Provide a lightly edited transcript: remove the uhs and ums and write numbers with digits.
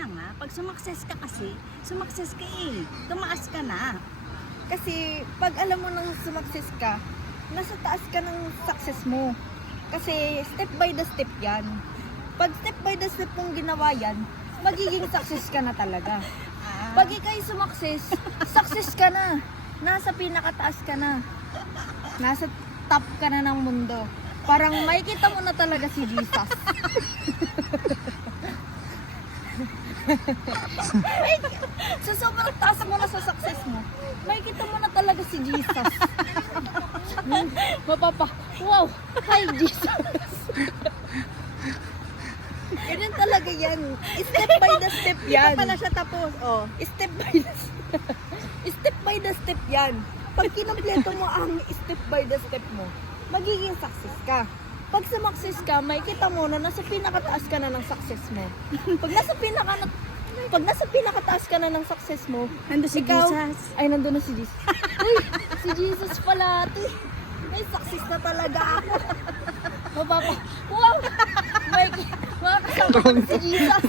na nga. Pag sumakses ka kasi, sumakses ka eh. Tumaas ka na. Kasi pag alam mo nang sumakses ka, nasa taas ka ng success mo. Kasi step by the step yan. Pag step by the step mong ginawa yan, magiging success ka na talaga. Pag ikay sumakses, success ka na. Nasa pinakataas ka na. Nasa top ka na ng mundo. Parang makikita mo na talaga si Jesus. Sa sobrang taas mo na sa success mo, makikita mo na talaga si Jesus. Wow, hi Jesus. Ganyan talaga yan. Step by the step yan. Hindi pa pala siya tapos. Oh. Step by the step. Step by the step yan. Pag kinompleto mo ang step by the step mo, magiging success ka. Pag sumakses ka, makikita mo na nasa pinakataas ka na ng success mo. Pag nasa pinakataas ka na ng success mo, Nandun si ikaw, Jesus. ay nandun na si Jesus. Uy, si Jesus pala ito. May success na talaga ako. Wow! May makakasama ko si Jesus.